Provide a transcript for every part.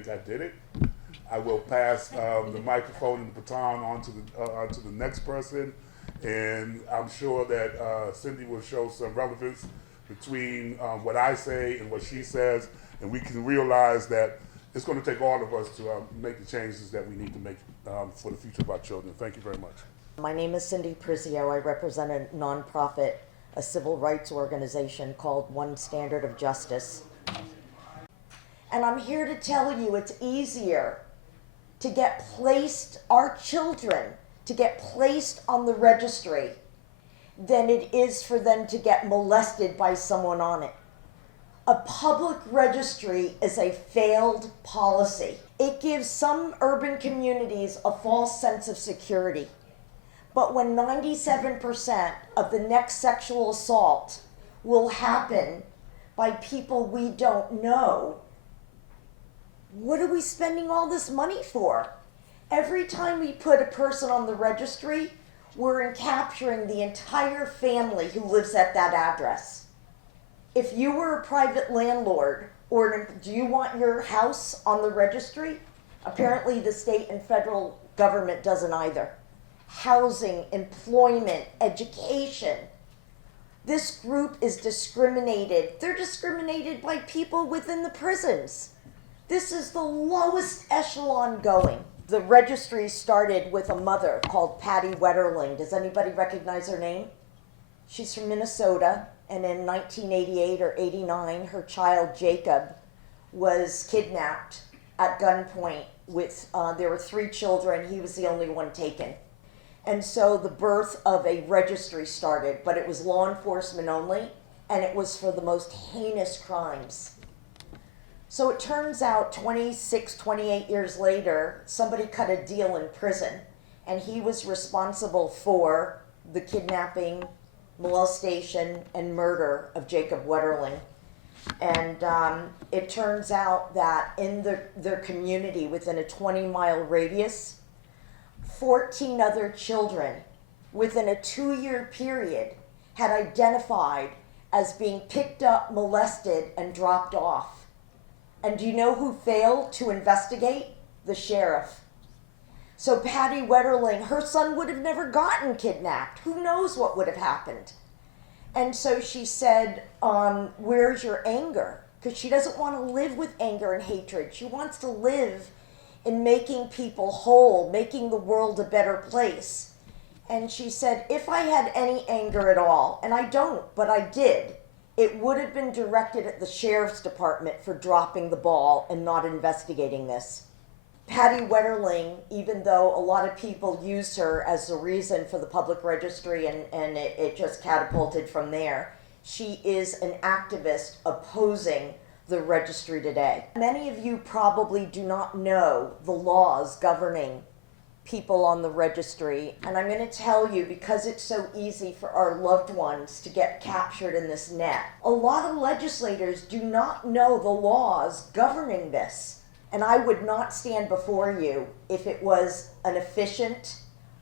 think I did it. I will pass the microphone and the baton on to the next person, and I'm sure that Cindy will show some relevance between what I say and what she says, and we can realize that it's going to take all of us to make the changes that we need to make for the future of our children. Thank you very much. My name is Cindy Prizio. I represent a nonprofit, a civil rights organization called One Standard of Justice. And I'm here to tell you it's easier to get placed, our children, to get placed on the registry than it is for them to get molested by someone on it. A public registry is a failed policy. It gives some urban communities a false sense of security. But when 97% of the next sexual assault will happen by people we don't know, what are we spending all this money for? Every time we put a person on the registry, we're capturing the entire family who lives at that address. If you were a private landlord, or do you want your house on the registry? Apparently the state and federal government doesn't either. Housing, employment, education. This group is discriminated. They're discriminated by people within the prisons. This is the lowest echelon going. The registry started with a mother called Patty Wetterling. Does anybody recognize her name? She's from Minnesota, and in 1988 or 89, her child Jacob was kidnapped at gunpoint with, there were 3 children, he was the only one taken. And so the birth of a registry started, but it was law enforcement only, and it was for the most heinous crimes. So it turns out 26, 28 years later, somebody cut a deal in prison, and he was responsible for the kidnapping, molestation, and murder of Jacob Wetterling. And it turns out that in their community, within a 20-mile radius, 14 other children within a 2-year period had identified as being picked up, molested, and dropped off. And do you know who failed to investigate? The sheriff. So Patty Wetterling, her son would have never gotten kidnapped. Who knows what would have happened? And so she said, where's your anger? Because she doesn't want to live with anger and hatred. She wants to live in making people whole, making the world a better place. And she said, if I had any anger at all, and I don't, but I did, it would have been directed at the sheriff's department for dropping the ball and not investigating this. Patty Wetterling, even though a lot of people use her as the reason for the public registry and it just catapulted from there, she is an activist opposing the registry today. Many of you probably do not know the laws governing people on the registry, and I'm going to tell you, because it's so easy for our loved ones to get captured in this net, a lot of legislators do not know the laws governing this, and I would not stand before you if it was an efficient,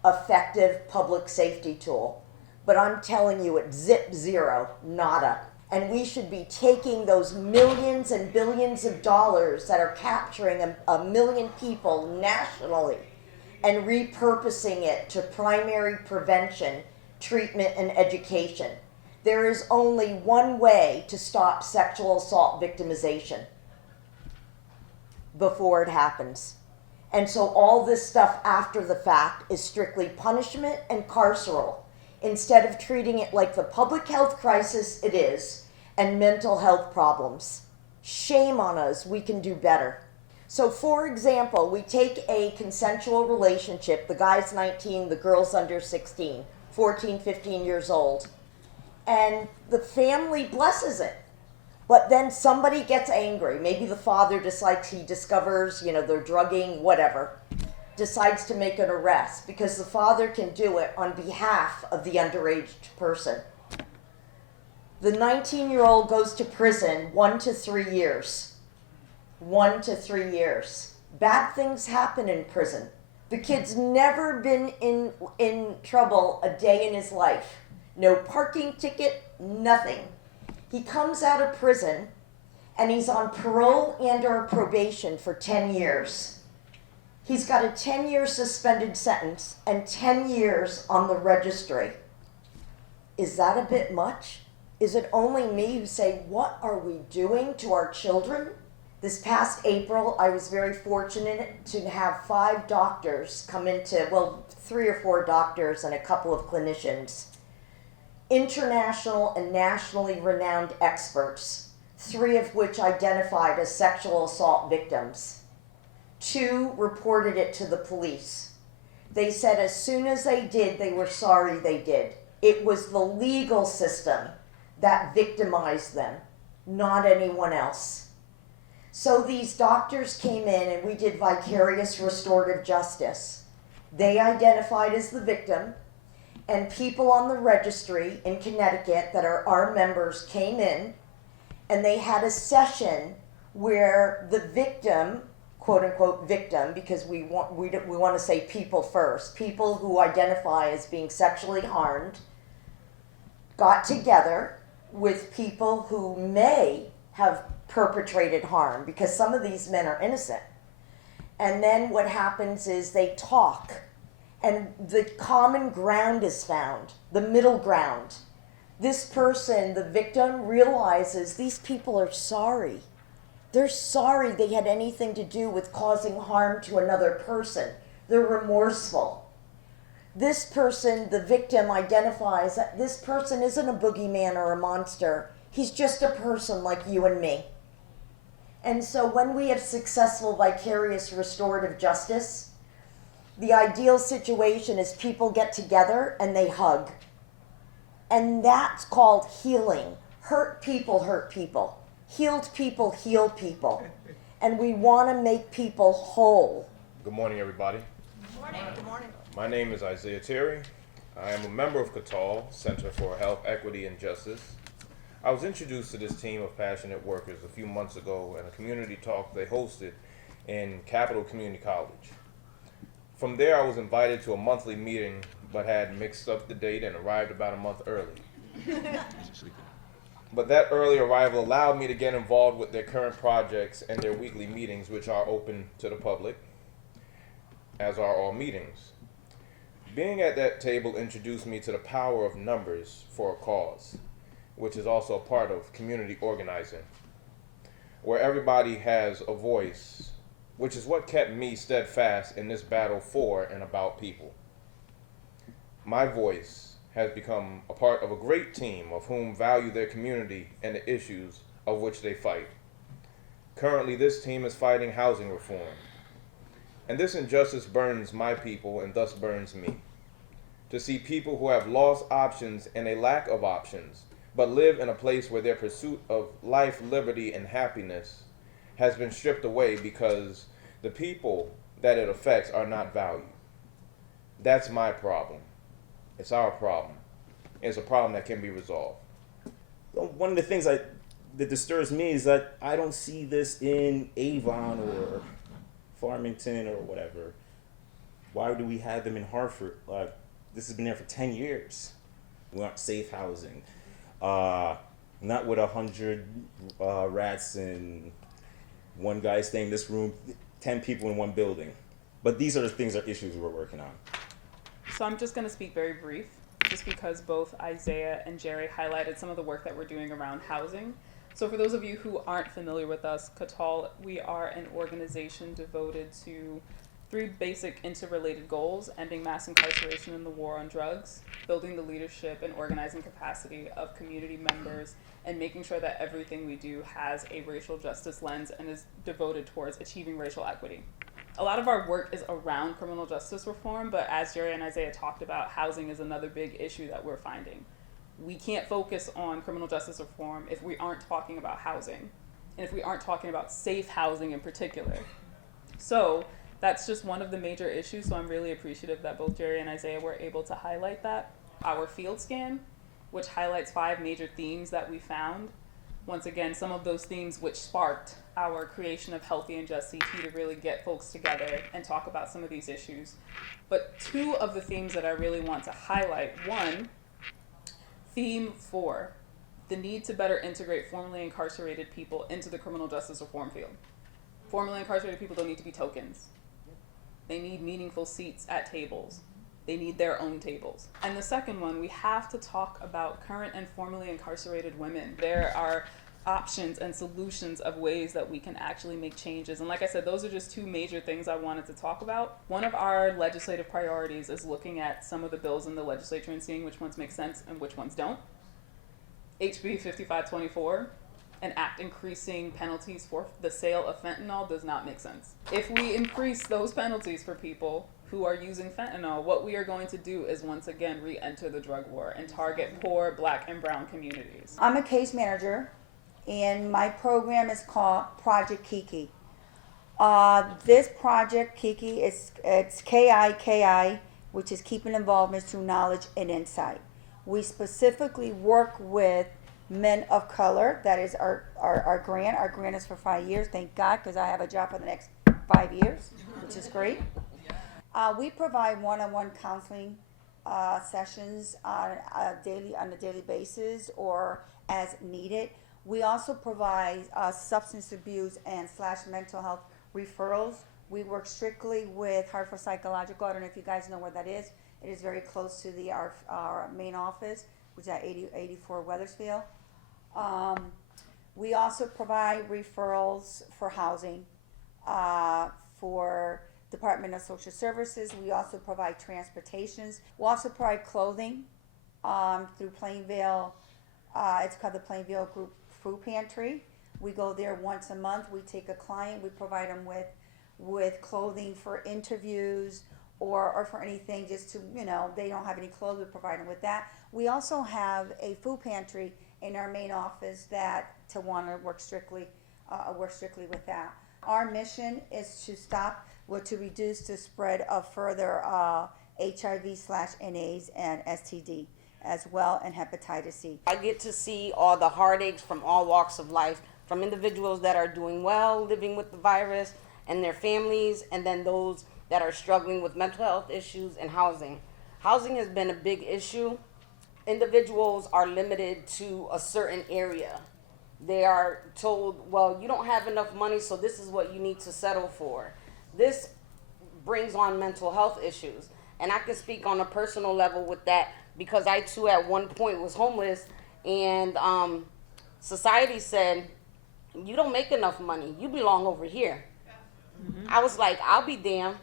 effective public safety tool. But I'm telling you, it's zip zero, nada. And we should be taking those millions and billions of dollars that are capturing a million people nationally and repurposing it to primary prevention, treatment, and education. There is only one way to stop sexual assault victimization: before it happens. And so all this stuff after the fact is strictly punishment and carceral, instead of treating it like the public health crisis it is and mental health problems. Shame on us, we can do better. So for example, we take a consensual relationship, the guy's 19, the girl's under 16, 14, 15 years old, and the family blesses it. But then somebody gets angry. Maybe the father decides, he discovers, they're drugging, whatever, decides to make an arrest because the father can do it on behalf of the underage person. The 19-year-old goes to prison 1 to 3 years. 1 to 3 years. Bad things happen in prison. The kid's never been in trouble a day in his life. No parking ticket, nothing. He comes out of prison and he's on parole and or probation for 10 years. He's got a 10-year suspended sentence and 10 years on the registry. Is that a bit much? Is it only me who say, what are we doing to our children? This past April, I was very fortunate to have 5 doctors come into, well, 3 or 4 doctors and a couple of clinicians, international and nationally renowned experts, 3 of which identified as sexual assault victims. 2 reported it to the police. They said as soon as they did, they were sorry they did. It was the legal system that victimized them, not anyone else. So these doctors came in and we did vicarious restorative justice. They identified as the victim, and people on the registry in Connecticut that are our members came in, and they had a session where the victim, quote unquote victim, because we want to say people first, people who identify as being sexually harmed, got together with people who may have perpetrated harm, because some of these men are innocent. And then what happens is they talk, and the common ground is found, the middle ground. This person, the victim, realizes these people are sorry. They're sorry they had anything to do with causing harm to another person. They're remorseful. This person, the victim, identifies that this person isn't a boogeyman or a monster. He's just a person like you and me. And so when we have successful vicarious restorative justice, the ideal situation is people get together and they hug. And that's called healing. Hurt people hurt people. Healed people heal people. And we want to make people whole. Good morning, everybody. Good morning. Good morning. My name is Isaiah Terry. I am a member of CATAL, Center for Health, Equity, and Justice. I was introduced to this team of passionate workers a few months ago at a community talk they hosted in Capital Community College. From there, I was invited to a monthly meeting, but had mixed up the date and arrived about a month early. But that early arrival allowed me to get involved with their current projects and their weekly meetings, which are open to the public, as are all meetings. Being at that table introduced me to the power of numbers for a cause, which is also a part of community organizing, where everybody has a voice, which is what kept me steadfast in this battle for and about people. My voice has become a part of a great team of whom value their community and the issues of which they fight. Currently, this team is fighting housing reform. And this injustice burns my people and thus burns me. To see people who have lost options and a lack of options, but live in a place where their pursuit of life, liberty, and happiness has been stripped away because the people that it affects are not valued. That's my problem. It's our problem. It's a problem that can be resolved. One of the things that disturbs me is that I don't see this in Avon or Farmington or whatever. Why do we have them in Hartford? This has been there for 10 years. We aren't safe housing. Not with 100 rats and one guy staying in this room, 10 people in one building. But these are the things, are issues we're working on. So I'm just going to speak very brief, just because both Isaiah and Jerry highlighted some of the work that we're doing around housing. So for those of you who aren't familiar with us, CATAL, we are an organization devoted to 3 basic interrelated goals: ending mass incarceration and the war on drugs, building the leadership and organizing capacity of community members, and making sure that everything we do has a racial justice lens and is devoted towards achieving racial equity. A lot of our work is around criminal justice reform, but as Jerry and Isaiah talked about, housing is another big issue that we're finding. We can't focus on criminal justice reform if we aren't talking about housing, and if we aren't talking about safe housing in particular. So that's just one of the major issues, so I'm really appreciative that both Jerry and Isaiah were able to highlight that. Our field scan, which highlights 5 major themes that we found. Once again, some of those themes which sparked our creation of Healthy and Just CT to really get folks together and talk about some of these issues. But 2 of the themes that I really want to highlight: 1, theme 4, the need to better integrate formerly incarcerated people into the criminal justice reform field. Formerly incarcerated people don't need to be tokens. They need meaningful seats at tables. They need their own tables. And the second one, we have to talk about current and formerly incarcerated women. There are options and solutions of ways that we can actually make changes. And like I said, those are just two major things I wanted to talk about. One of our legislative priorities is looking at some of the bills in the legislature and seeing which ones make sense and which ones don't. HB 5524, an act increasing penalties for the sale of fentanyl, does not make sense. If we increase those penalties for people who are using fentanyl, what we are going to do is once again re-enter the drug war and target poor Black and brown communities. I'm a case manager, and my program is called Project Kiki. This Project Kiki it's KIKI, which is keeping involvement through knowledge and insight. We specifically work with men of color. That is our grant. Our grant is for 5 years. Thank God, because I have a job for the next 5 years, which is great. We provide one-on-one counseling sessions on a daily basis or as needed. We also provide substance abuse and / mental health referrals. We work strictly with Hartford Psychological. I don't know if you guys know where that is. It is very close to our main office, which is at 84 Weathersfield. We also provide referrals for housing, for Department of Social Services. We also provide transportations. We also provide clothing through Plainville. It's called the Plainville Group Food Pantry. We go there once a month. We take a client. We provide them with clothing for interviews or for anything, just to, they don't have any clothes, we provide them with that. We also have a food pantry in our main office to want to work strictly with that. Our mission is to reduce the spread of further HIV/NAs and STD as well, and hepatitis C. I get to see all the heartaches from all walks of life, from individuals that are doing well, living with the virus and their families, and then those that are struggling with mental health issues and housing. Housing has been a big issue. Individuals are limited to a certain area. They are told, well, you don't have enough money, so this is what you need to settle for. This brings on mental health issues. And I can speak on a personal level with that, because I too at one point was homeless, and society said, you don't make enough money, you belong over here. Mm-hmm. I was like, I'll be damned.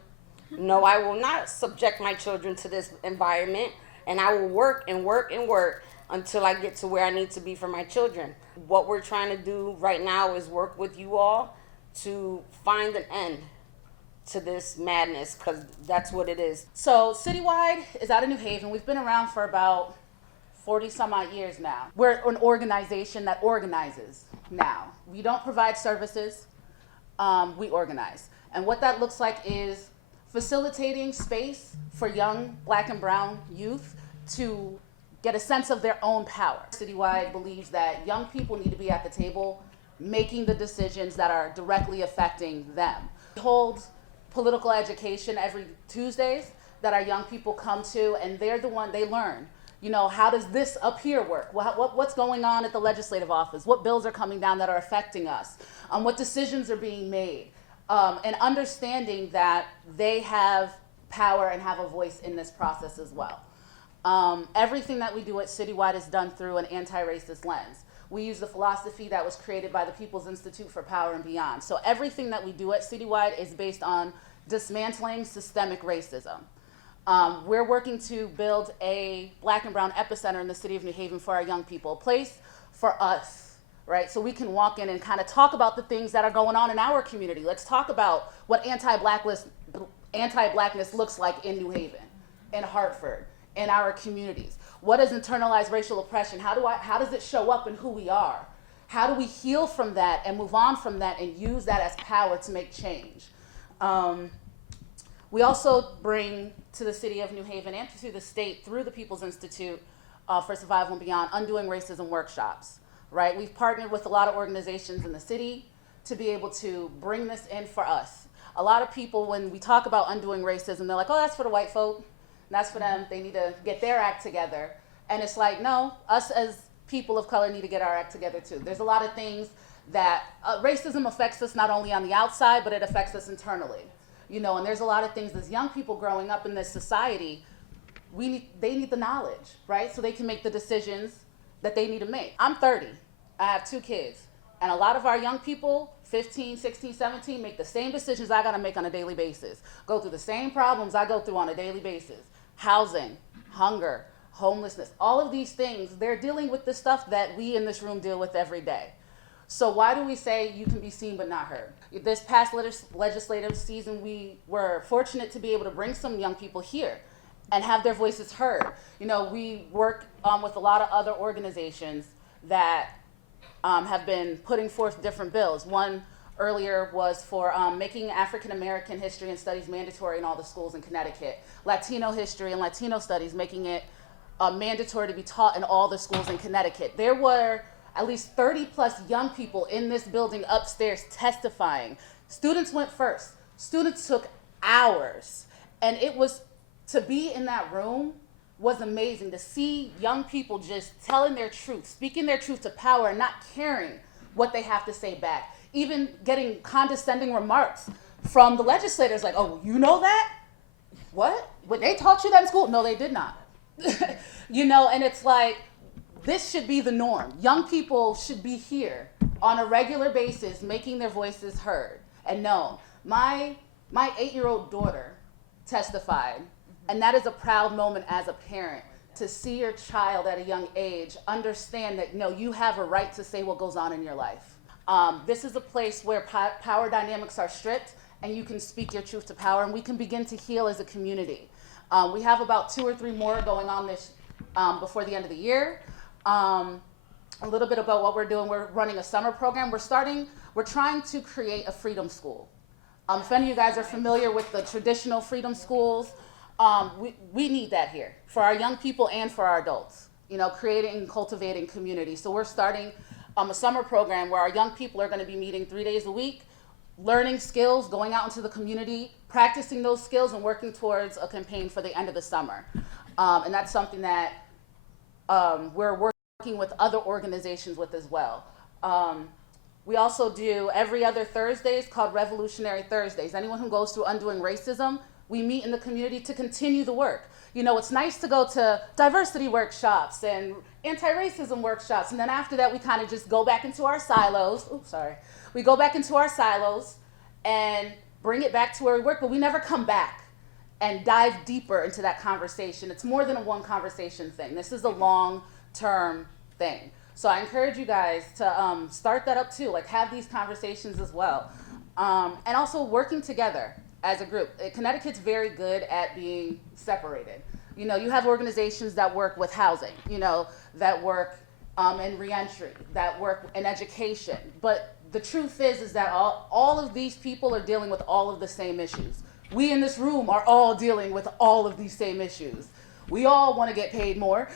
No, I will not subject my children to this environment, and I will work and work and work until I get to where I need to be for my children. What we're trying to do right now is work with you all to find an end to this madness, because that's what it is. So Citywide is out of New Haven. We've been around for about 40 some odd years now. We're an organization that organizes now. We don't provide services, we organize. And what that looks like is facilitating space for young Black and brown youth to get a sense of their own power. Citywide believes that young people need to be at the table making the decisions that are directly affecting them. We hold political education every Tuesdays that our young people come to, and they're the one, they learn, how does this up here work? What's going on at the legislative office? What bills are coming down that are affecting us? What decisions are being made? And understanding that they have power and have a voice in this process as well. Everything that we do at Citywide is done through an anti-racist lens. We use the philosophy that was created by the People's Institute for Power and Beyond. So everything that we do at Citywide is based on dismantling systemic racism. We're working to build a Black and brown epicenter in the city of New Haven for our young people, a place for us, right? So we can walk in and kind of talk about the things that are going on in our community. Let's talk about what anti-blackness looks like in New Haven, in Hartford, in our communities. What is internalized racial oppression? How does it show up in who we are? How do we heal from that and move on from that and use that as power to make change? We also bring to the city of New Haven and to the state through the People's Institute for Survival and Beyond Undoing Racism workshops, right? We've partnered with a lot of organizations in the city to be able to bring this in for us. A lot of people, when we talk about undoing racism, they're like, oh, that's for the white folk. That's for them. They need to get their act together. And it's like, no, us as people of color need to get our act together too. There's a lot of things that racism affects us not only on the outside, but it affects us internally. You know, and there's a lot of things as young people growing up in this society, they need the knowledge, right? So they can make the decisions that they need to make. I'm 30, I have 2 kids, and a lot of our young people, 15, 16, 17, make the same decisions I gotta make on a daily basis, go through the same problems I go through on a daily basis. Housing, hunger, homelessness, all of these things, they're dealing with the stuff that we in this room deal with every day. So why do we say you can be seen but not heard? This past legislative season, we were fortunate to be able to bring some young people here and have their voices heard. You know, we work with a lot of other organizations that have been putting forth different bills. One earlier was for making African American history and studies mandatory in all the schools in Connecticut. Latino history and Latino studies, making it mandatory to be taught in all the schools in Connecticut. There were at least 30 plus young people in this building upstairs testifying. Students went first. Students took hours. And it was, to be in that room was amazing, to see young people just telling their truth, speaking their truth to power, and not caring what they have to say back. Even getting condescending remarks from the legislators like, oh, you know that? What? But they taught you that in school? No, they did not. You know, and it's like, this should be the norm. Young people should be here on a regular basis, making their voices heard and known. My 8-year-old daughter testified, and that is a proud moment as a parent, to see your child at a young age understand that, no, you have a right to say what goes on in your life. This is a place where power dynamics are stripped, and you can speak your truth to power, and we can begin to heal as a community. We have about 2 or 3 more going on this before the end of the year. A little bit about what we're doing. We're running a summer program. We're trying to create a freedom school. If any of you guys are familiar with the traditional freedom schools, we need that here for our young people and for our adults, you know, creating and cultivating community. So we're starting a summer program where our young people are going to be meeting 3 days a week, learning skills, going out into the community, practicing those skills, and working towards a campaign for the end of the summer. And that's something that we're working with other organizations with as well. We also do every other Thursdays called Revolutionary Thursdays. Anyone who goes through Undoing Racism, we meet in the community to continue the work. You know, it's nice to go to diversity workshops and anti-racism workshops, and then after that we kind of just go back into our silos. Oops, sorry. We go back into our silos and bring it back to where we work, but we never come back and dive deeper into that conversation. It's more than a one conversation thing. This is a long-term thing. So I encourage you guys to start that up too, like have these conversations as well. And also working together as a group. Connecticut's very good at being separated. You know, you have organizations that work with housing, you know, that work in reentry, that work in education. But the truth is that all of these people are dealing with all of the same issues. We in this room are all dealing with all of these same issues. We all want to get paid more.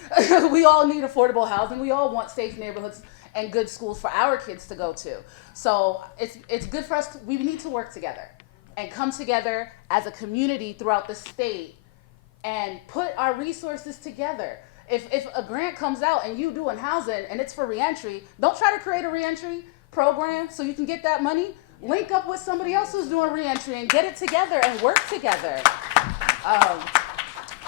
We all need affordable housing. We all want safe neighborhoods and good schools for our kids to go to. So it's good for us. We need to work together and come together as a community throughout the state and put our resources together. If a grant comes out and you doing housing and it's for reentry, don't try to create a reentry program so you can get that money. Link up with somebody else who's doing reentry and get it together and work together.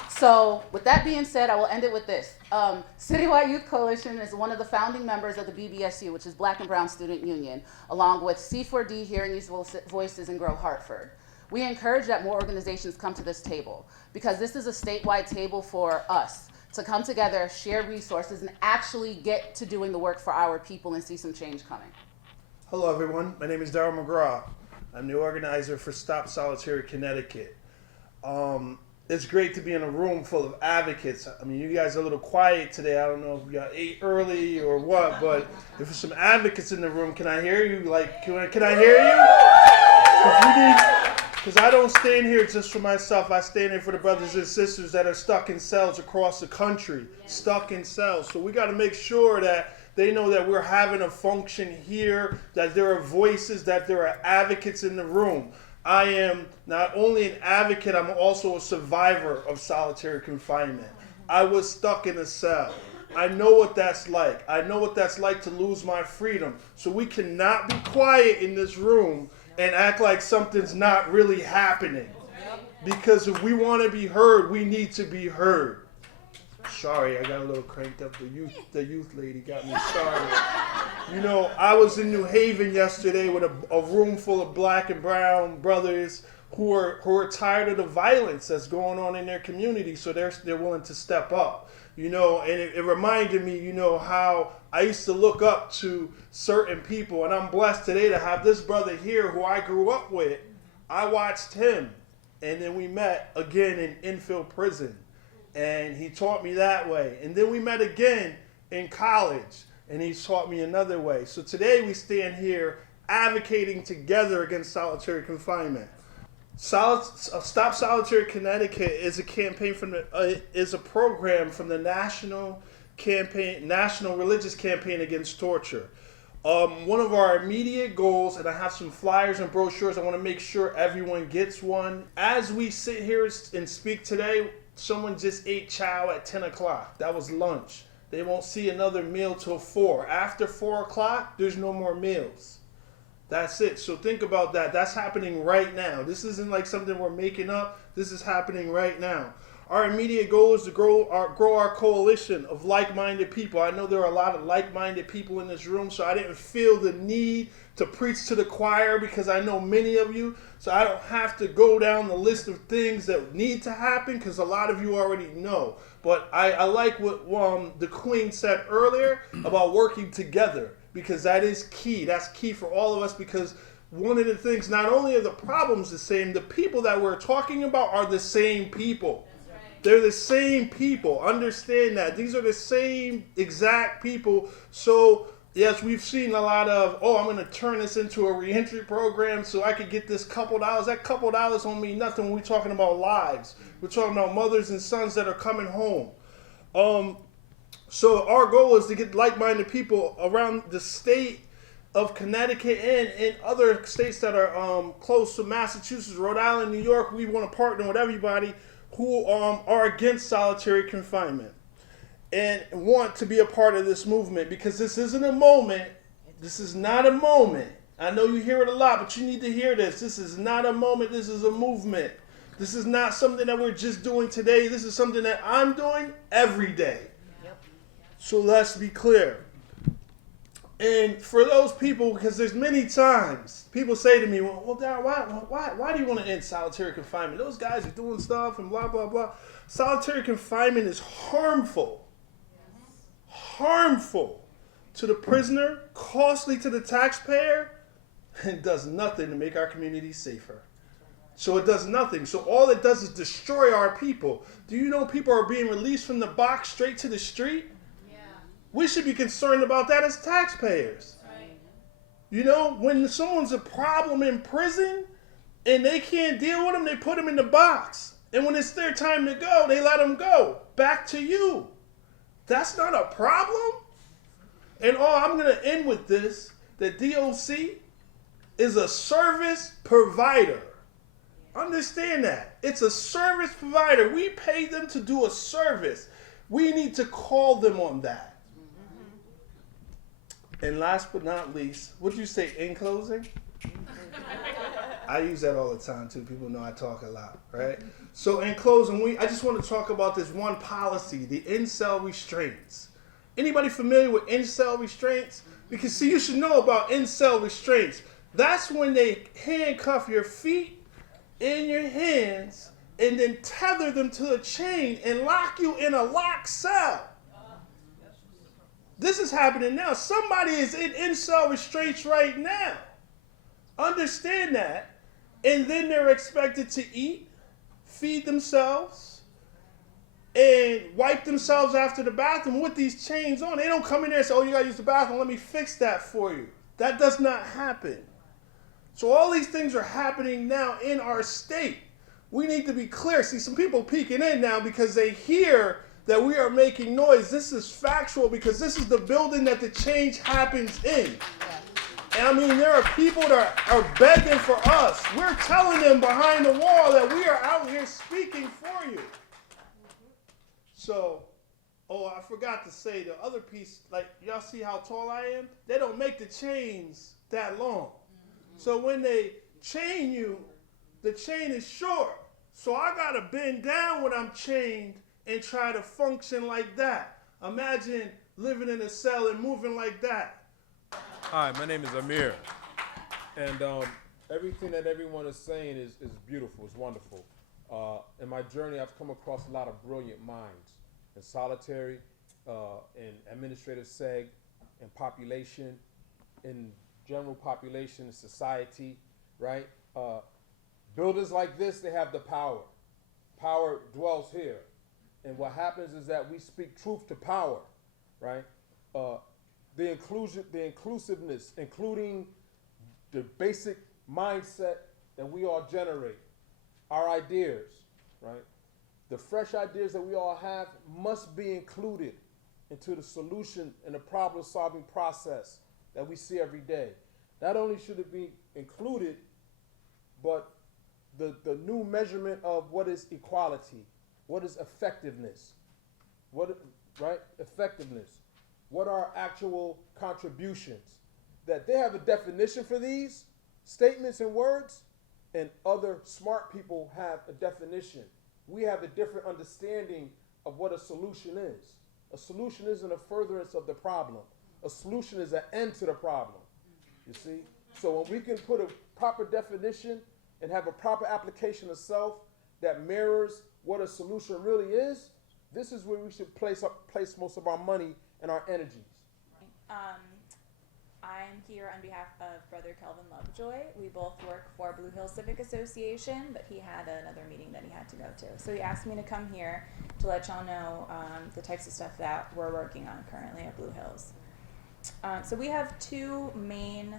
So with that being said, I will end it with this. Citywide Youth Coalition is one of the founding members of the BBSU, which is Black and Brown Student Union, along with C4D, Hearing Youth Voices, and Grow Hartford. We encourage that more organizations come to this table because this is a statewide table for us to come together, share resources, and actually get to doing the work for our people and see some change coming. Hello everyone, my name is Darryl McGraw. I'm the organizer for Stop Solitary Connecticut. It's great to be in a room full of advocates. I mean, you guys are a little quiet today. I don't know if we got ate early or what, but if there's some advocates in the room, can I hear you? Like, can I hear you? Because I don't stand here just for myself. I stand here for the brothers and sisters that are stuck in cells across the country, stuck in cells. So we got to make sure that they know that we're having a function here, that there are voices, that there are advocates in the room. I am not only an advocate, I'm also a survivor of solitary confinement. I was stuck in a cell. I know what that's like. I know what that's like to lose my freedom. So we cannot be quiet in this room and act like something's not really happening. Because if we want to be heard, we need to be heard. Sorry, I got a little cranked up. The youth lady got me started. You know, I was in New Haven yesterday with a room full of black and brown brothers who are tired of the violence that's going on in their community, so they're willing to step up. You know, and it reminded me, you know, how I used to look up to certain people, and I'm blessed today to have this brother here who I grew up with. I watched him, and then we met again in Enfield Prison, and he taught me that way. And then we met again in college, and he taught me another way. So today we stand here advocating together against solitary confinement. Stop Solitary Connecticut is a campaign is a program from the national religious campaign against torture. One of our immediate goals, and I have some flyers and brochures. I want to make sure everyone gets one. As we sit here and speak today, someone just ate chow at 10 o'clock. That was lunch. They won't see another meal till 4. After 4 o'clock, there's no more meals. That's it. So think about that. That's happening right now. This isn't like something we're making up. This is happening right now. Our immediate goal is to grow our coalition of like-minded people. I know there are a lot of like-minded people in this room, so I didn't feel the need to preach to the choir because I know many of you, so I don't have to go down the list of things that need to happen because a lot of you already know. But I like what the Queen said earlier about working together, because that is key. That's key for all of us, because one of the things, not only are the problems the same, the people that we're talking about are the same people. That's right. They're the same people. Understand that. These are the same exact people. So, yes, we've seen a lot of, I'm going to turn this into a reentry program so I could get this couple dollars. That couple dollars don't mean nothing when we're talking about lives. We're talking about mothers and sons that are coming home. So our goal is to get like-minded people around the state of Connecticut and in other states that are close to Massachusetts, Rhode Island, New York. We want to partner with everybody who are against solitary confinement and want to be a part of this movement, because this isn't a moment. This is not a moment. I know you hear it a lot, but you need to hear this. This is not a moment. This is a movement. This is not something that we're just doing today. This is something that I'm doing every day. So let's be clear. And for those people, because there's many times people say to me, well, Dad, why do you want to end solitary confinement? Those guys are doing stuff and blah, blah, blah. Solitary confinement is harmful. Harmful to the prisoner, costly to the taxpayer, and does nothing to make our community safer. So it does nothing. So all it does is destroy our people. Do you know people are being released from the box straight to the street? We should be concerned about that as taxpayers. Right. You know, when someone's a problem in prison and they can't deal with them, they put them in the box. And when it's their time to go, they let them go. Back to you. That's not a problem. And I'm going to end with this, that DOC is a service provider. Understand that. It's a service provider. We pay them to do a service. We need to call them on that. And last but not least, what did you say in closing? I use that all the time too. People know I talk a lot, right? So in closing, I just want to talk about this one policy, the in-cell restraints. Anybody familiar with in-cell restraints? Because see, you should know about in-cell restraints. That's when they handcuff your feet and your hands and then tether them to a chain and lock you in a locked cell. This is happening now. Somebody is in cell restraints right now. Understand that. And then they're expected to eat, feed themselves, and wipe themselves after the bathroom with these chains on. They don't come in there and say, you got to use the bathroom. Let me fix that for you. That does not happen. So all these things are happening now in our state. We need to be clear. See, some people peeking in now because they hear that we are making noise. This is factual because this is the building that the change happens in. And I mean, there are people that are begging for us. We're telling them behind the wall that we are out here speaking for you. So Oh, I forgot to say the other piece, like y'all see how tall I am? They don't make the chains that long. So when they chain you, the chain is short. So I gotta bend down when I'm chained and try to function like that. Imagine living in a cell and moving like that. Hi, my name is Amir, and everything that everyone is saying is beautiful, it's wonderful. In my journey, I've come across a lot of brilliant minds in solitary, in administrative seg, in population, in general population, in society, right? Builders like this, they have the power. Power dwells here. And what happens is that we speak truth to power, right? The inclusiveness, including the basic mindset that we all generate, our ideas, right? The fresh ideas that we all have must be included into the solution and the problem-solving process that we see every day. Not only should it be included, but the new measurement of what is equality, what is effectiveness, effectiveness. What are actual contributions? That they have a definition for these statements and words, and other smart people have a definition. We have a different understanding of what a solution is. A solution isn't a furtherance of the problem. A solution is an end to the problem. You see? So when we can put a proper definition and have a proper application of self that mirrors what a solution really is, this is where we should place most of our money and our energies. I'm here on behalf of Brother Kelvin Lovejoy. We both work for Blue Hills Civic Association, but he had another meeting that he had to go to. So he asked me to come here to let y'all know the types of stuff that we're working on currently at Blue Hills. So we have two main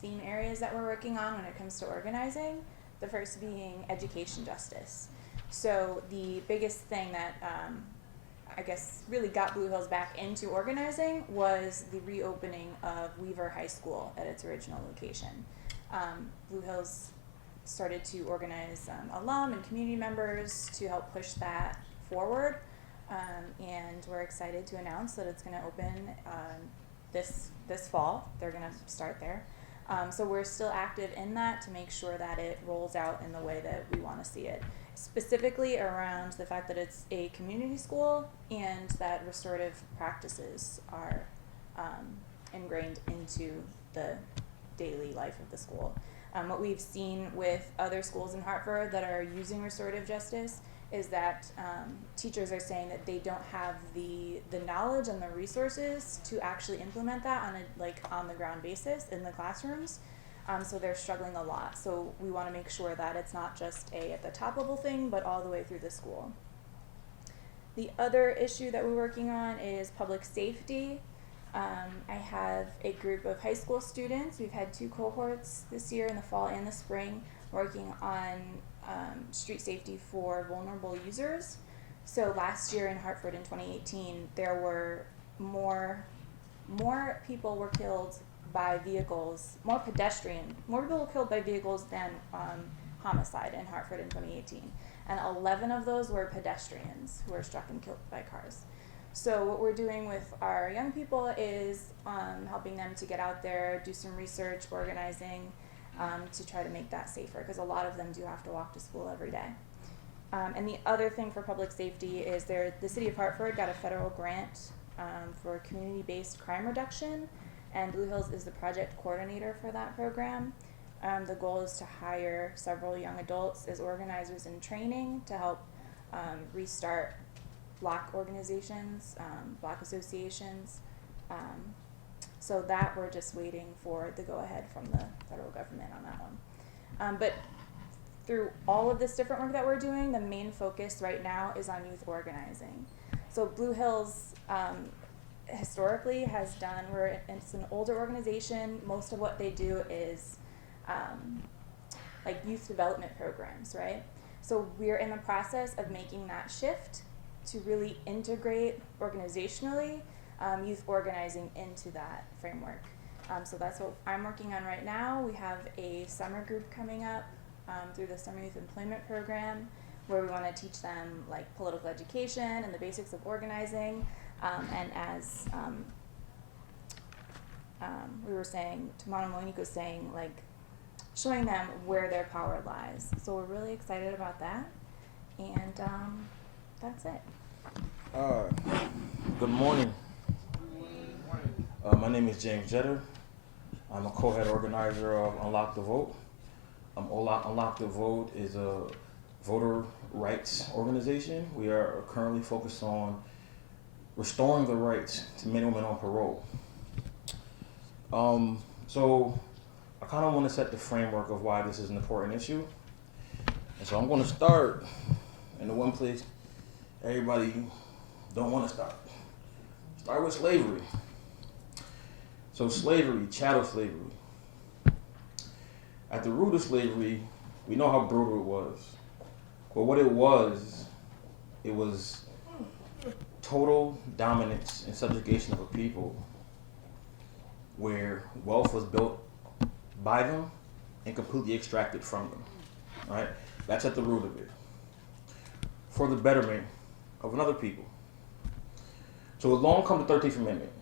theme areas that we're working on when it comes to organizing. The first being education justice. So the biggest thing that I guess really got Blue Hills back into organizing was the reopening of Weaver High School at its original location. Blue Hills started to organize alum and community members to help push that forward, and we're excited to announce that it's going to open this fall. They're going to start there. So we're still active in that to make sure that it rolls out in the way that we want to see it. Specifically around the fact that it's a community school and that restorative practices are ingrained into the daily life of the school. What we've seen with other schools in Hartford that are using restorative justice is that teachers are saying that they don't have the knowledge and the resources to actually implement that on a on the ground basis in the classrooms. So they're struggling a lot. So we want to make sure that it's not just at the top level thing, but all the way through the school. The other issue that we're working on is public safety. I have a group of high school students. We've had 2 cohorts this year in the fall and the spring working on street safety for vulnerable users. So last year in Hartford in 2018, there were more people were killed by vehicles, more people were killed by vehicles than homicide in Hartford in 2018. And 11 of those were pedestrians who were struck and killed by cars. So what we're doing with our young people is helping them to get out there, do some research, organizing, to try to make that safer, because a lot of them do have to walk to school every day. And the other thing for public safety is the city of Hartford got a federal grant for community-based crime reduction, and Blue Hills is the project coordinator for that program. The goal is to hire several young adults as organizers in training to help restart block organizations, block associations. So that we're just waiting for the go-ahead from the federal government on that one. But through all of this different work that we're doing, the main focus right now is on youth organizing. So Blue Hills historically has done, it's an older organization. Most of what they do is like youth development programs, right? So we're in the process of making that shift to really integrate organizationally youth organizing into that framework. So that's what I'm working on right now. We have a summer group coming up through the Summer Youth Employment Program. where we want to teach them like political education and the basics of organizing, and as we were saying, Tamara Monique was saying, like showing them where their power lies. So we're really excited about that, and that's it. Good morning. My name is James Jetter. I'm a co-head organizer of Unlock the Vote. Unlock the Vote is a voter rights organization. We are currently focused on restoring the rights to men and women on parole. So I kind of want to set the framework of why this is an important issue. And so I'm going to start in the one place everybody don't want to start. Start with slavery. So slavery, chattel slavery. At the root of slavery, we know how brutal it was. But what it was total dominance and subjugation of a people where wealth was built by them and completely extracted from them, right? That's at the root of it. For the betterment of another people. So along comes the 13th Amendment.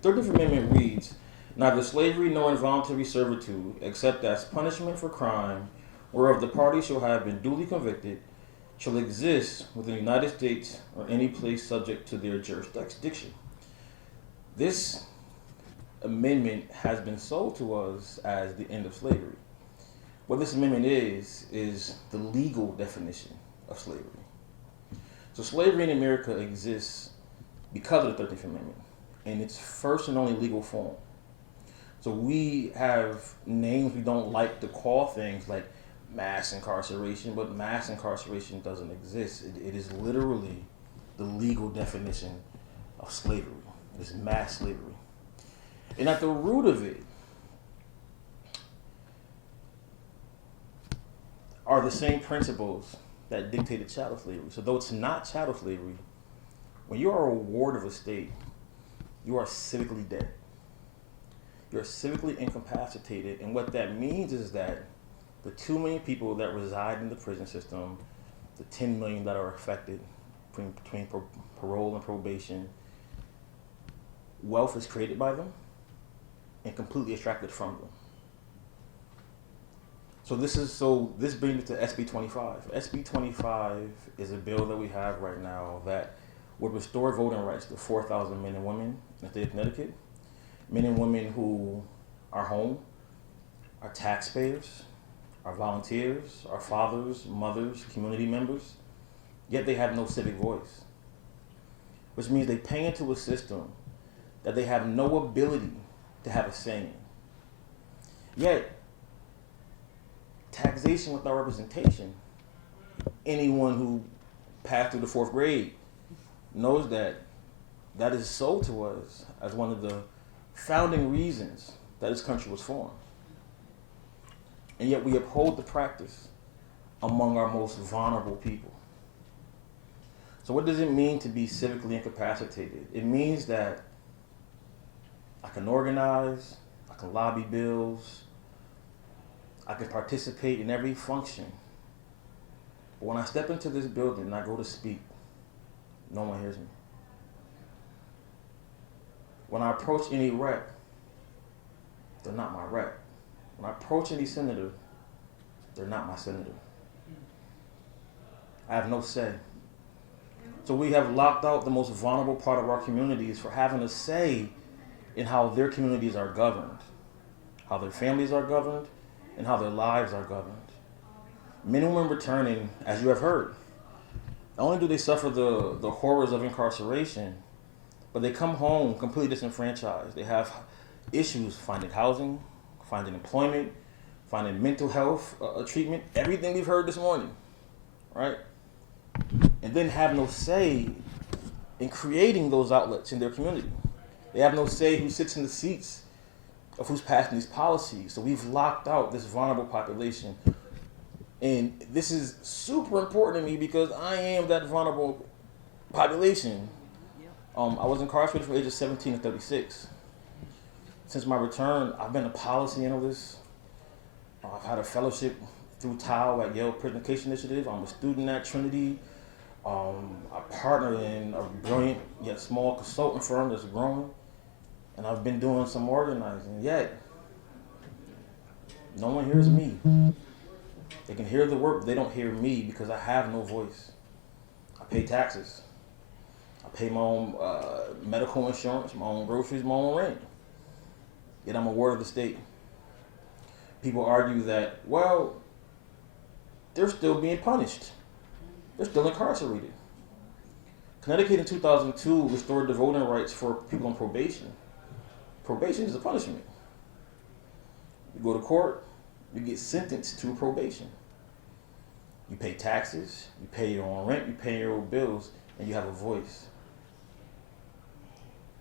The 13th Amendment reads, neither slavery nor involuntary servitude, except as punishment for crime, whereof the party shall have been duly convicted, shall exist within the United States or any place subject to their jurisdiction. This amendment has been sold to us as the end of slavery. What this amendment is the legal definition of slavery. So slavery in America exists because of the 13th Amendment in its first and only legal form. So we have names we don't like to call things like mass incarceration, but mass incarceration doesn't exist. It is literally the legal definition of slavery. It is mass slavery. And at the root of it are the same principles that dictated chattel slavery. So though it's not chattel slavery, when you are a ward of a state, you are civically dead. You're civically incapacitated, and what that means is that the 2 million people that reside in the prison system, the 10 million that are affected between parole and probation, wealth is created by them and completely extracted from them. So this brings me to SB 25. SB 25 is a bill that we have right now that would restore voting rights to 4,000 men and women in the state of Connecticut. Men and women who are home, are taxpayers, are volunteers, are fathers, mothers, community members, yet they have no civic voice. Which means they pay into a system that they have no ability to have a say in. Yet, taxation without representation, anyone who passed through the 4th grade knows that that is sold to us as one of the founding reasons that this country was formed. And yet we uphold the practice among our most vulnerable people. So what does it mean to be civically incapacitated? It means that I can organize, I can lobby bills, I can participate in every function. But when I step into this building and I go to speak, no one hears me. When I approach any rep, they're not my rep. When I approach any senator, they're not my senator. I have no say. So we have locked out the most vulnerable part of our communities for having a say in how their communities are governed, how their families are governed, and how their lives are governed. Men and women returning, as you have heard, not only do they suffer the horrors of incarceration, but they come home completely disenfranchised. They have issues finding housing, finding employment, finding mental health treatment, everything we've heard this morning, right? And then have no say in creating those outlets in their community. They have no say who sits in the seats of who's passing these policies. So we've locked out this vulnerable population. And this is super important to me because I am that vulnerable population. I was incarcerated from the age of 17 to 36. Since my return, I've been a policy analyst. I've had a fellowship through TAO at Yale Prison Education Initiative. I'm a student at Trinity. I partner in a brilliant yet small consulting firm that's growing. And I've been doing some organizing, yet no one hears me. They can hear the work, but they don't hear me because I have no voice. I pay taxes. I pay my own medical insurance, my own groceries, my own rent. Yet I'm a ward of the state. People argue that, well, they're still being punished. They're still incarcerated. Connecticut in 2002 restored the voting rights for people on probation. Probation is a punishment. You go to court, you get sentenced to probation. You pay taxes, you pay your own rent, you pay your own bills, and you have a voice.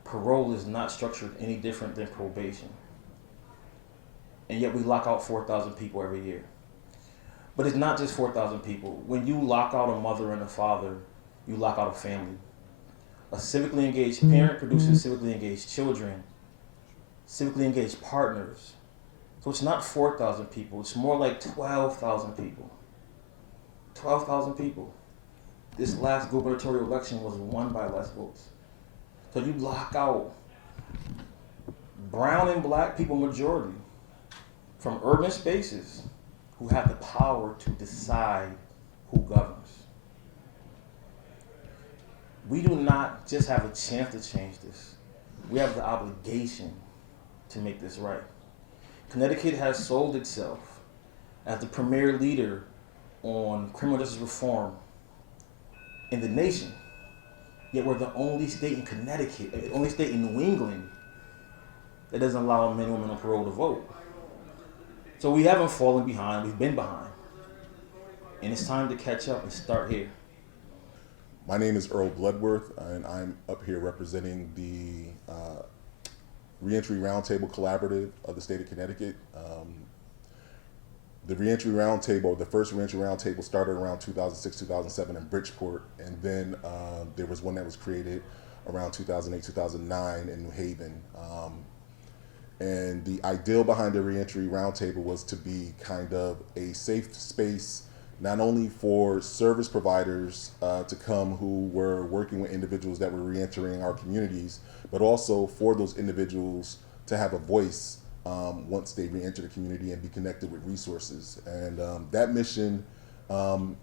Parole is not structured any different than probation. And yet we lock out 4,000 people every year. But it's not just 4,000 people. When you lock out a mother and a father, you lock out a family. A civically engaged parent produces civically engaged children, civically engaged partners. So it's not 4,000 people, it's more like 12,000 people. 12,000 people. This last gubernatorial election was won by less votes. So you lock out brown and black people majority from urban spaces who have the power to decide who governs. We do not just have a chance to change this. We have the obligation to make this right. Connecticut has sold itself as the premier leader on criminal justice reform in the nation. Yet we're the only state in Connecticut, the only state in New England that doesn't allow men and women on parole to vote. So we haven't fallen behind, we've been behind. And it's time to catch up and start here. My name is Earl Bloodworth, and I'm up here representing the Reentry Roundtable Collaborative of the state of Connecticut. The Reentry Roundtable, the first Reentry Roundtable started around 2006, 2007 in Bridgeport, and then there was one that was created around 2008, 2009 in New Haven. And the ideal behind the Reentry Roundtable was to be kind of a safe space, not only for service providers to come who were working with individuals that were reentering our communities, but also for those individuals to have a voice once they reenter the community and be connected with resources. And that mission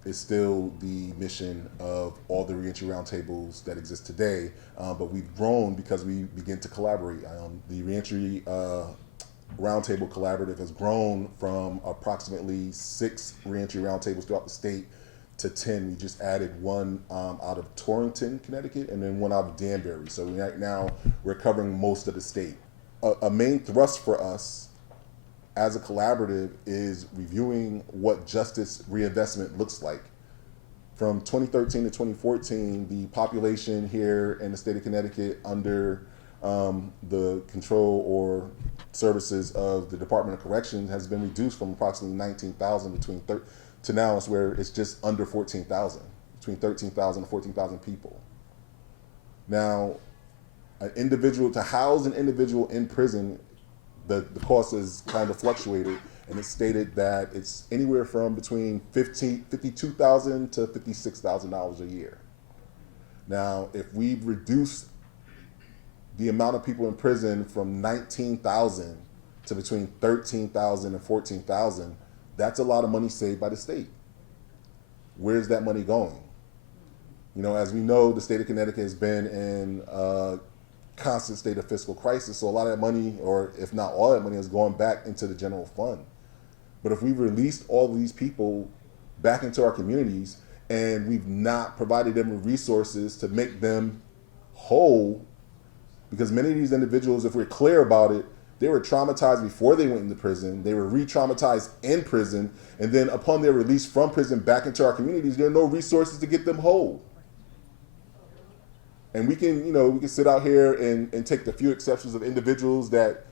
is still the mission of all the Reentry Roundtables that exist today, but we've grown because we begin to collaborate. The Reentry Roundtable Collaborative has grown from approximately 6 Reentry Roundtables throughout the state to 10. We just added one out of Torrington, Connecticut, and then one out of Danbury. So right now we're covering most of the state. A main thrust for us as a collaborative is reviewing what justice reinvestment looks like. From 2013 to 2014, the population here in the state of Connecticut under the control or services of the Department of Corrections has been reduced from approximately 19,000 to now it's where it's just under 14,000, between 13,000 and 14,000 people. Now, to house an individual in prison, the cost has kind of fluctuated, and it's stated that it's anywhere from between $52,000 to $56,000 a year. Now, if we reduce the amount of people in prison from 19,000 to between 13,000 and 14,000, that's a lot of money saved by the state. Where's that money going? You know, as we know, the state of Connecticut has been in a constant state of fiscal crisis, so a lot of that money, or if not all that money, is going back into the general fund. But if we released all of these people back into our communities and we've not provided them with resources to make them whole, because many of these individuals, if we're clear about it, they were traumatized before they went into prison, they were re-traumatized in prison, and then upon their release from prison back into our communities, there are no resources to get them whole. And we can sit out here and take the few exceptions of individuals that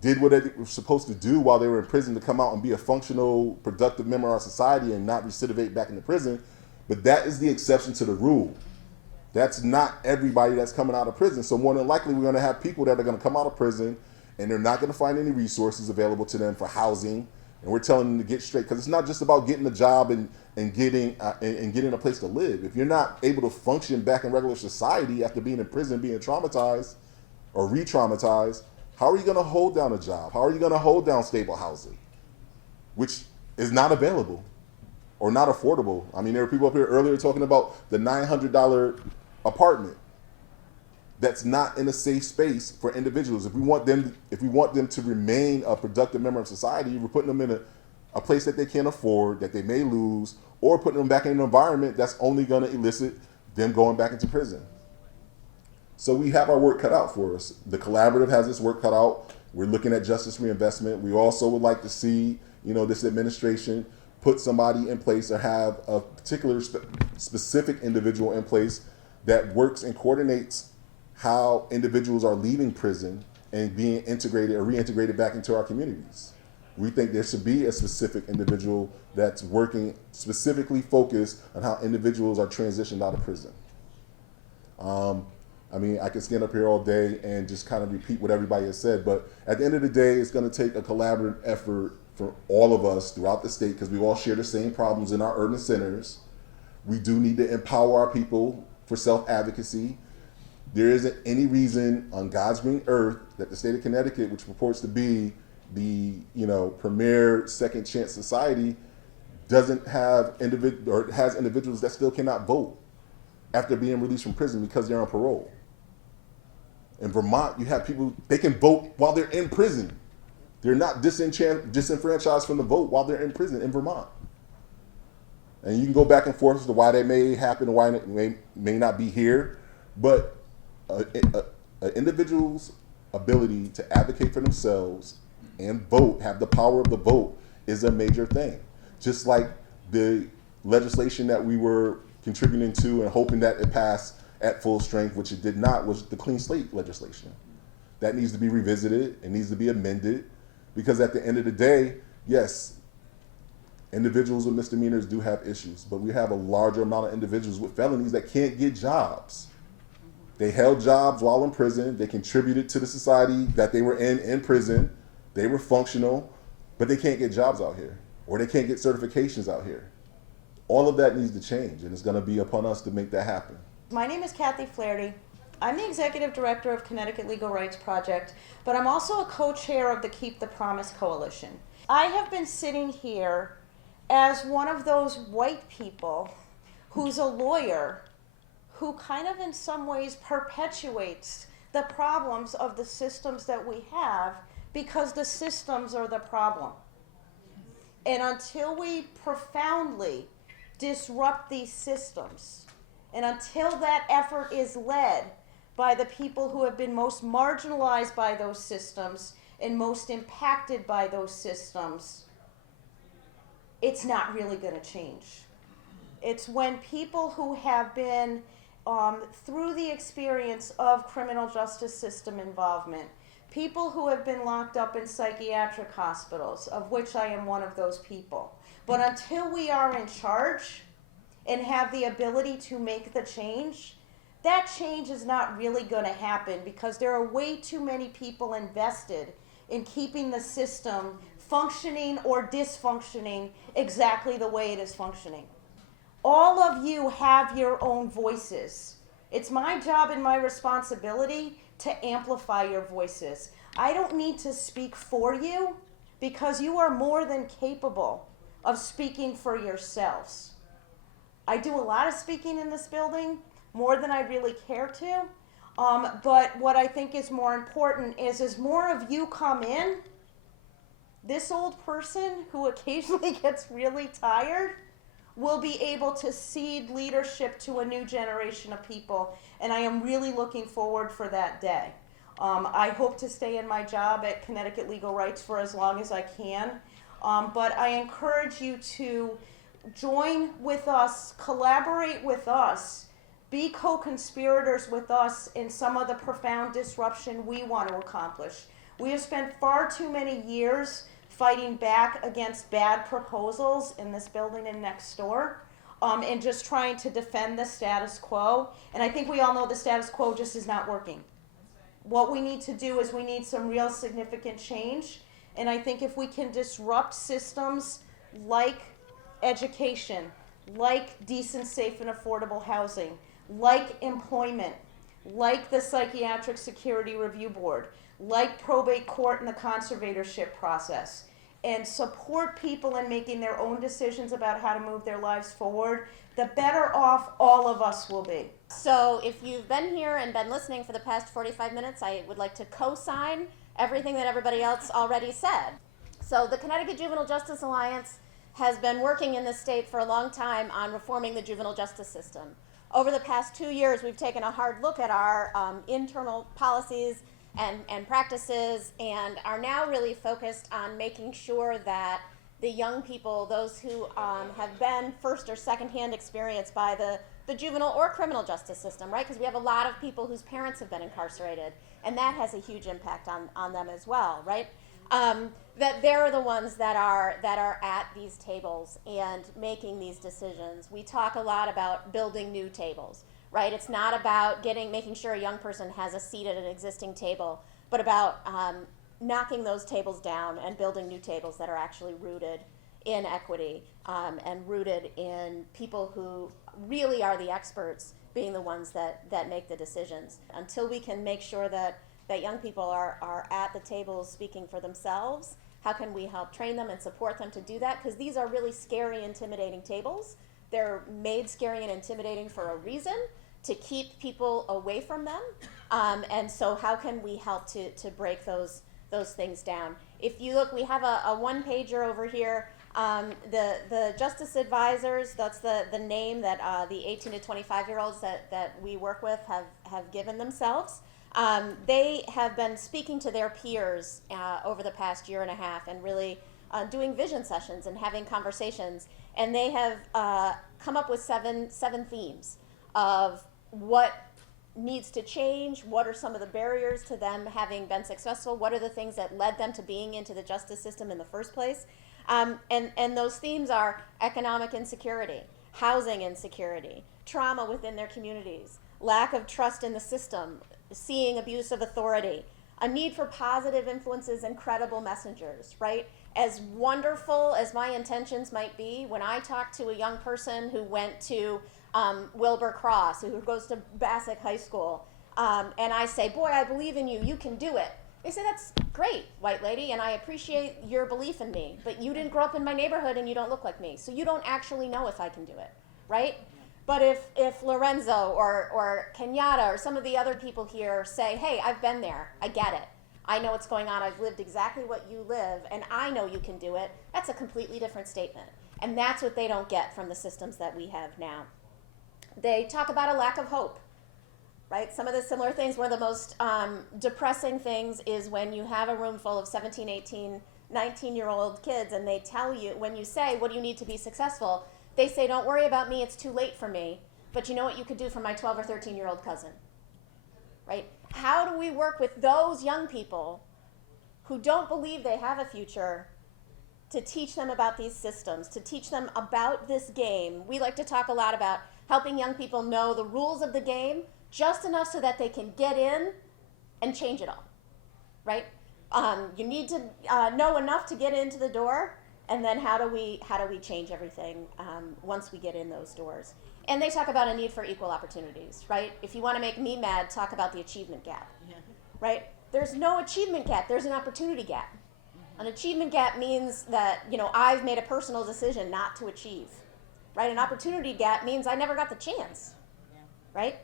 did what they were supposed to do while they were in prison to come out and be a functional, productive member of our society and not recidivate back into prison. But that is the exception to the rule. That's not everybody that's coming out of prison. So more than likely, we're going to have people that are going to come out of prison and they're not going to find any resources available to them for housing. And we're telling them to get straight, because it's not just about getting a job and getting a place to live. If you're not able to function back in regular society after being in prison, being traumatized or re-traumatized, how are you going to hold down a job? How are you going to hold down stable housing, which is not available or not affordable? I mean, there were people up here earlier talking about the $900 apartment that's not in a safe space for individuals. If we want them to remain a productive member of society, we're putting them in a place that they can't afford, that they may lose, or putting them back in an environment that's only going to elicit them going back into prison. So we have our work cut out for us. The collaborative has its work cut out. We're looking at justice reinvestment. We also would like to see, this administration put somebody in place or have a particular specific individual in place that works and coordinates how individuals are leaving prison and being integrated or reintegrated back into our communities. We think there should be a specific individual that's working specifically focused on how individuals are transitioned out of prison. I could stand up here all day and just kind of repeat what everybody has said, but at the end of the day, it's going to take a collaborative effort for all of us throughout the state, because we all share the same problems in our urban centers. We do need to empower our people for self-advocacy. There isn't any reason on God's green earth that the state of Connecticut, which purports to be the premier second chance society, doesn't have has individuals that still cannot vote after being released from prison because they're on parole. In Vermont, you have people, they can vote while they're in prison. They're not disenfranchised from the vote while they're in prison in Vermont. And you can go back and forth as to why that may happen and why it may not be here, but an individual's ability to advocate for themselves and vote, have the power of the vote, is a major thing. Just like the legislation that we were contributing to and hoping that it passed at full strength, which it did not, was the clean slate legislation. That needs to be revisited, it needs to be amended, because at the end of the day, yes, individuals with misdemeanors do have issues, but we have a larger amount of individuals with felonies that can't get jobs. They held jobs while in prison, they contributed to the society that they were in prison, they were functional, but they can't get jobs out here, or they can't get certifications out here. All of that needs to change, and it's going to be upon us to make that happen. My name is Kathy Flaherty. I'm the Executive Director of Connecticut Legal Rights Project, but I'm also a co-chair of the Keep the Promise Coalition. I have been sitting here as one of those white people who's a lawyer who kind of in some ways perpetuates the problems of the systems that we have, because the systems are the problem. And until we profoundly disrupt these systems, and until that effort is led by the people who have been most marginalized by those systems and most impacted by those systems, it's not really going to change. It's when people who have been through the experience of criminal justice system involvement, people who have been locked up in psychiatric hospitals, of which I am one of those people. But until we are in charge and have the ability to make the change, that change is not really going to happen, because there are way too many people invested in keeping the system functioning or dysfunctioning exactly the way it is functioning. All of you have your own voices. It's my job and my responsibility to amplify your voices. I don't need to speak for you, because you are more than capable of speaking for yourselves. I do a lot of speaking in this building, more than I really care to. But what I think is more important is as more of you come in, this old person who occasionally gets really tired will be able to seed leadership to a new generation of people. And I am really looking forward for that day. I hope to stay in my job at Connecticut Legal Rights for as long as I can. But I encourage you to join with us, collaborate with us, be co-conspirators with us in some of the profound disruption we want to accomplish. We have spent far too many years fighting back against bad proposals in this building and next door, and just trying to defend the status quo. And I think we all know the status quo just is not working. What we need to do is we need some real significant change. And I think if we can disrupt systems like education, like decent, safe, and affordable housing, like employment, like the Psychiatric Security Review Board, like probate court and the conservatorship process, and support people in making their own decisions about how to move their lives forward, the better off all of us will be. So if you've been here and been listening for the past 45 minutes, I would like to co-sign everything that everybody else already said. So the Connecticut Juvenile Justice Alliance has been working in this state for a long time on reforming the juvenile justice system. Over the past 2 years, we've taken a hard look at our internal policies and practices, and are now really focused on making sure that the young people, those who have been first or second-hand experienced by the juvenile or criminal justice system, right? Because we have a lot of people whose parents have been incarcerated, and that has a huge impact on them as well, right? That they're the ones that are at these tables and making these decisions. We talk a lot about building new tables, right? It's not about making sure a young person has a seat at an existing table, but about knocking those tables down and building new tables that are actually rooted in equity and rooted in people who really are the experts being the ones that make the decisions. Until we can make sure that young people are at the table speaking for themselves, how can we help train them and support them to do that? Because these are really scary, intimidating tables. They're made scary and intimidating for a reason, to keep people away from them. And so how can we help to break those things down? If you look, we have a one-pager over here. The Justice Advisors, that's the name that the 18 to 25-year-olds that we work with have given themselves. They have been speaking to their peers over the past year and a half and really doing vision sessions and having conversations. And they have come up with seven themes of what needs to change, what are some of the barriers to them having been successful, what are the things that led them to being into the justice system in the first place. And those themes are economic insecurity, housing insecurity, trauma within their communities, lack of trust in the system, seeing abuse of authority, a need for positive influences and credible messengers, right? As wonderful as my intentions might be, when I talk to a young person who went to Wilbur Cross, who goes to Bassick High School, and I say, boy, I believe in you, you can do it. They say, that's great, white lady, and I appreciate your belief in me, but you didn't grow up in my neighborhood and you don't look like me, so you don't actually know if I can do it, right? But if Lorenzo or Kenyatta or some of the other people here say, hey, I've been there, I get it, I know what's going on, I've lived exactly what you live, and I know you can do it, that's a completely different statement. And that's what they don't get from the systems that we have now. They talk about a lack of hope, right? Some of the similar things, one of the most depressing things is when you have a room full of 17, 18, 19-year-old kids and they tell you, when you say, what do you need to be successful? They say, don't worry about me, it's too late for me, but you know what you could do for my 12 or 13-year-old cousin, right? How do we work with those young people who don't believe they have a future to teach them about these systems, to teach them about this game? We like to talk a lot about helping young people know the rules of the game just enough so that they can get in and change it all, right? You need to know enough to get into the door, and then how do we change everything once we get in those doors? And they talk about a need for equal opportunities, right? If you want to make me mad, talk about the achievement gap, right? There's no achievement gap, there's an opportunity gap. An achievement gap means that, I've made a personal decision not to achieve, right? An opportunity gap means I never got the chance, right?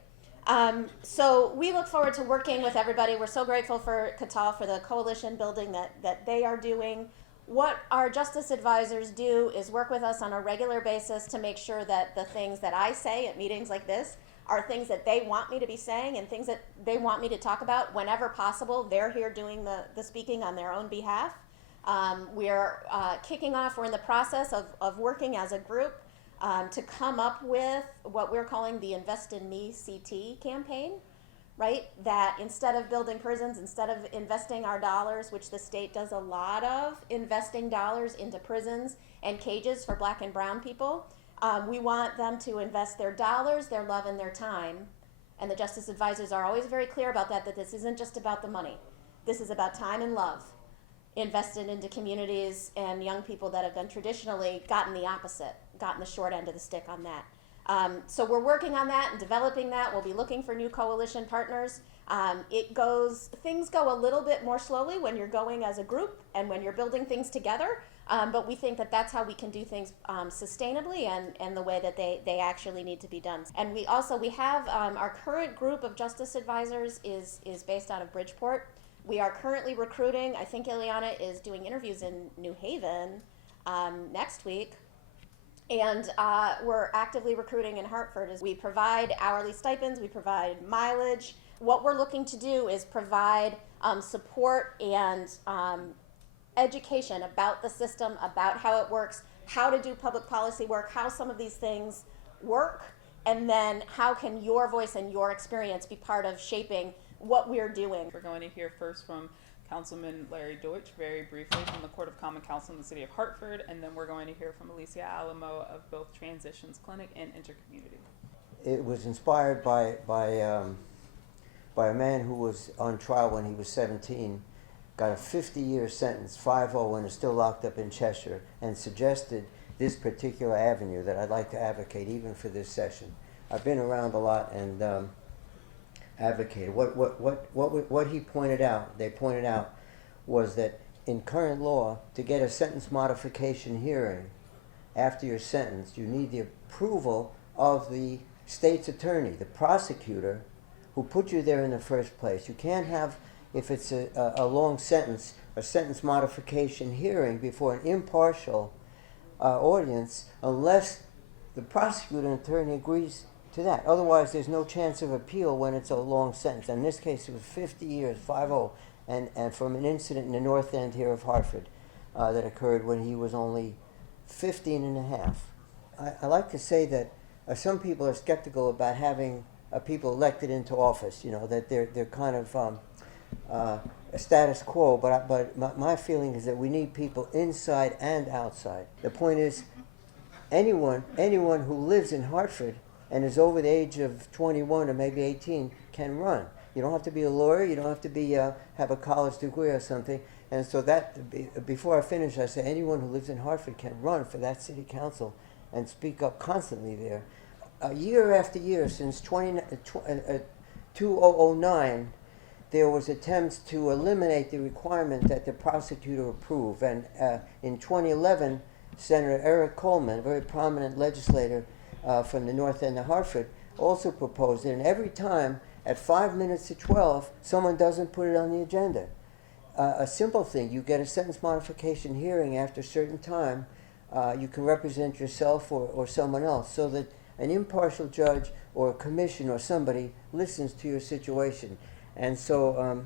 So we look forward to working with everybody. We're so grateful for Catal for the coalition building that they are doing. What our justice advisors do is work with us on a regular basis to make sure that the things that I say at meetings like this are things that they want me to be saying and things that they want me to talk about whenever possible. They're here doing the speaking on their own behalf. We're kicking off, we're in the process of working as a group to come up with what we're calling the Invest in Me CT campaign, right? That instead of building prisons, instead of investing our dollars, which the state does a lot of, investing dollars into prisons and cages for Black and brown people, we want them to invest their dollars, their love, and their time. And the justice advisors are always very clear about that this isn't just about the money. This is about time and love. invested into communities and young people that have been traditionally gotten the opposite, gotten the short end of the stick on that. So we're working on that and developing that. We'll be looking for new coalition partners. Things go a little bit more slowly when you're going as a group and when you're building things together. But we think that that's how we can do things sustainably and the way that they actually need to be done. And we have our current group of justice advisors is based out of Bridgeport. We are currently recruiting. I think Ileana is doing interviews in New Haven next week. And we're actively recruiting in Hartford. We provide hourly stipends, we provide mileage. What we're looking to do is provide support and education about the system, about how it works, how to do public policy work, how some of these things work, and then how can your voice and your experience be part of shaping what we're doing. We're going to hear first from Councilman Larry Deutsch, very briefly, from the Court of Common Council in the City of Hartford, and then we're going to hear from Alicia Alamo of both Transitions Clinic and Intercommunity. It was inspired by a man who was on trial when he was 17, got a 50-year sentence, 5-0, and is still locked up in Cheshire, and suggested this particular avenue that I'd like to advocate even for this session. I've been around a lot and advocated. What he pointed out, they pointed out, was that in current law, to get a sentence modification hearing after you're sentenced, you need the approval of the state's attorney, the prosecutor, who put you there in the first place. You can't have, if it's a long sentence, a sentence modification hearing before an impartial audience unless the prosecutor and attorney agrees to that. Otherwise, there's no chance of appeal when it's a long sentence. In this case, it was 50 years, 5-0, and from an incident in the North End here of Hartford that occurred when he was only 15 and a half. I like to say that some people are skeptical about having people elected into office, you know, that they're kind of a status quo, but my feeling is that we need people inside and outside. The point is, anyone who lives in Hartford and is over the age of 21 or maybe 18 can run. You don't have to be a lawyer, you don't have to be have a college degree or something. And so that, before I finish, I say anyone who lives in Hartford can run for that city council and speak up constantly there. Year after year, since 2009, there was attempts to eliminate the requirement that the prosecutor approve. And in 2011, Senator Eric Coleman, a very prominent legislator from the North End of Hartford, also proposed it. And every time, at 5 minutes to 12, someone doesn't put it on the agenda. A simple thing, you get a sentence modification hearing after a certain time, you can represent yourself or someone else, so that an impartial judge or a commission or somebody listens to your situation. And so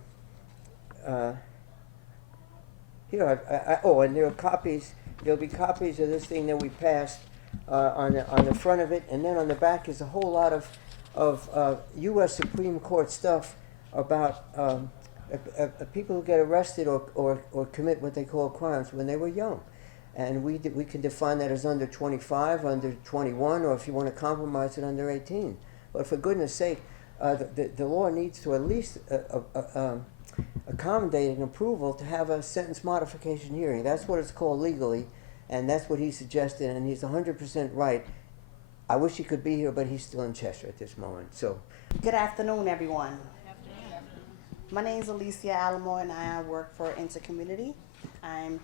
here, and there are copies. There'll be copies of this thing that we passed on the front of it, and then on the back is a whole lot of U.S. Supreme Court stuff about people who get arrested or commit what they call crimes when they were young. And we can define that as under 25, under 21, or if you want to compromise it, under 18. But for goodness sake, the law needs to at least accommodate an approval to have a sentence modification hearing. That's what it's called legally, and that's what he suggested, and he's 100% right. I wish he could be here, but he's still in Cheshire at this moment. So, good afternoon, everyone. My name is Alicia Alamo, and I work for Intercommunity. I'm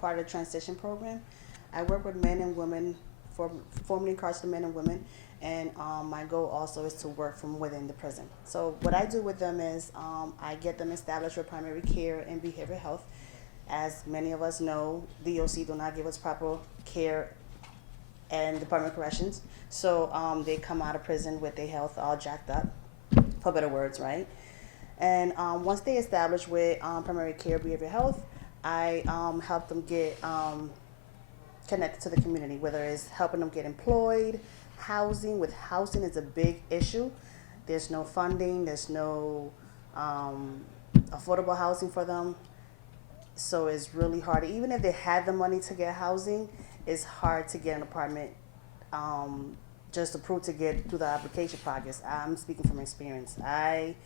part of the transition program. I work with men and women, formerly incarcerated men and women, and my goal also is to work from within the prison. So what I do with them is I get them established with primary care and behavioral health. As many of us know, DOC do not give us proper care and Department of Corrections. So they come out of prison with their health all jacked up, for better words, right? And once they establish with primary care, behavioral health, I help them get connected to the community, whether it's helping them get employed, housing. With housing, is a big issue. There's no funding, there's no affordable housing for them. So it's really hard. Even if they had the money to get housing, it's hard to get an apartment just approved to get through the application process. I'm speaking from experience. I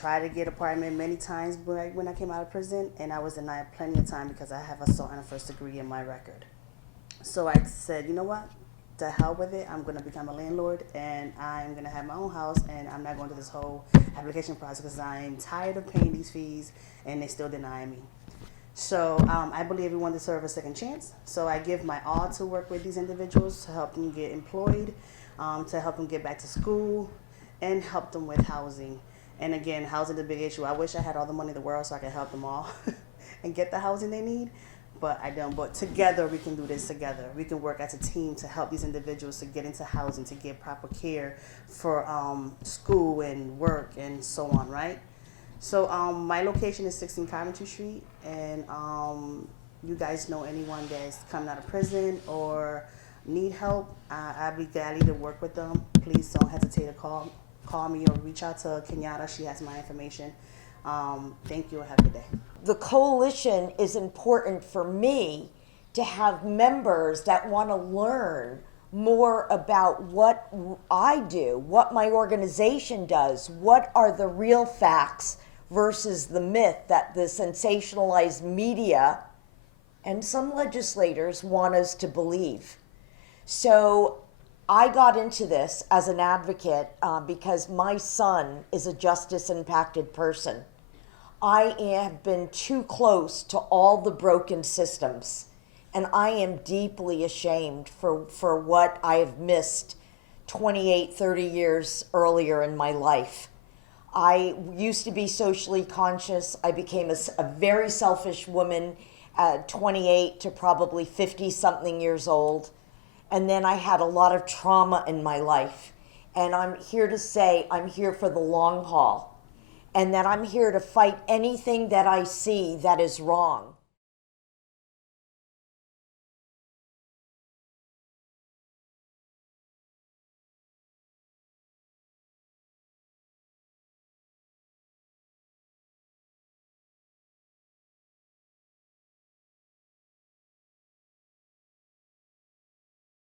tried to get apartment many times when I came out of prison, and I was denied plenty of time because I have assault and a first degree in my record. So I said, you know what? To hell with it. I'm going to become a landlord, and I'm going to have my own house, and I'm not going through this whole application process because I'm tired of paying these fees, and they still deny me. So I believe everyone deserves a second chance. So I give my all to work with these individuals to help them get employed, to help them get back to school, and help them with housing. And again, housing is a big issue. I wish I had all the money in the world so I could help them all and get the housing they need, but I don't. But together, we can do this together. We can work as a team to help these individuals to get into housing, to get proper care for school and work and so on, right? So my location is 16 Coventry Street, and you guys know anyone that's coming out of prison or need help, I'd be glad to work with them. Please don't hesitate to call me or reach out to Kenyatta. She has my information. Thank you and have a good day. The coalition is important for me to have members that want to learn more about what I do, what my organization does, what are the real facts versus the myth that the sensationalized media and some legislators want us to believe. So I got into this as an advocate because my son is a justice impacted person. I have been too close to all the broken systems, and I am deeply ashamed for what I have missed 28, 30 years earlier in my life. I used to be socially conscious. I became a very selfish woman at 28 to probably 50 something years old. And then I had a lot of trauma in my life. And I'm here to say I'm here for the long haul. And that I'm here to fight anything that I see that is wrong.